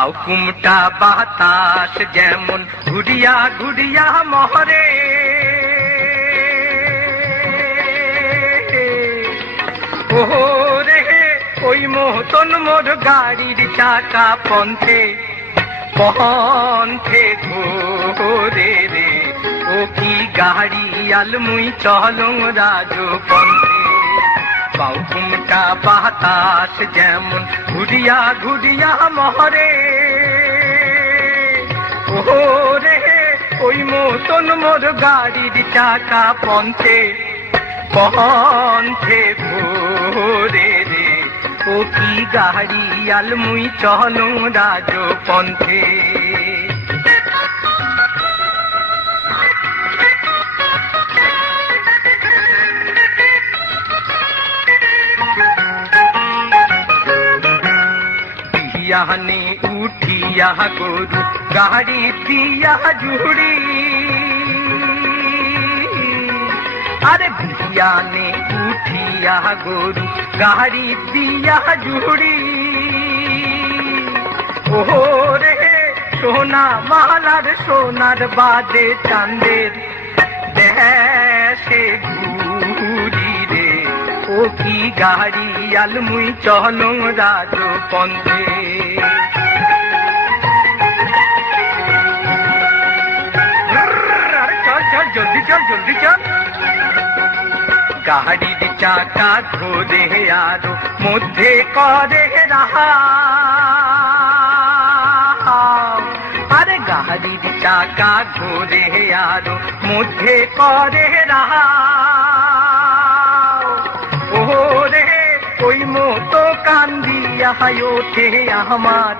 পাউকুমটা বাতাস যেমন ঘুরিয়া ঘুরিয়া মহরে, ওরে ওই মতন মোর গাড়ির চাকা পন্থে পন্থে ঘোরে রে। ও কি গাড়ি আলমুই চলং রাজ পন্থে। পাউকুমটা বাতাস যেমন ঘুরিয়া ঘুরিয়া মহরে, ওরে ওই মতন মোর গাড়ির চাকা পন্থে পন্থে ঘোরে রে। ও কি গাড়ি আলমুই চলং রাজ পন্থে। বিয়ানে উঠিয়া গরু গাড়ি দিয়া জুড়ি, আরে বিয়ানে উঠিয়া গরু গাড়ি দিয়া জুড়ি, ওরে সোনা মালার সোনার বাদে চাঁদের দেশে ঘুরি রে। ও কি গাড়ি আলমুই চলং রাজ পন্থে। চল চল জলদি চল জলদি চল। গাড়ির চাকা ঘোরে আরো মধ্যে করে রাহা, আরে গাড়ির চাকা ঘোরে আরো মধ্যে করে রাহা, ওরে ওই মতো কান্দিয়া ওঠে আমার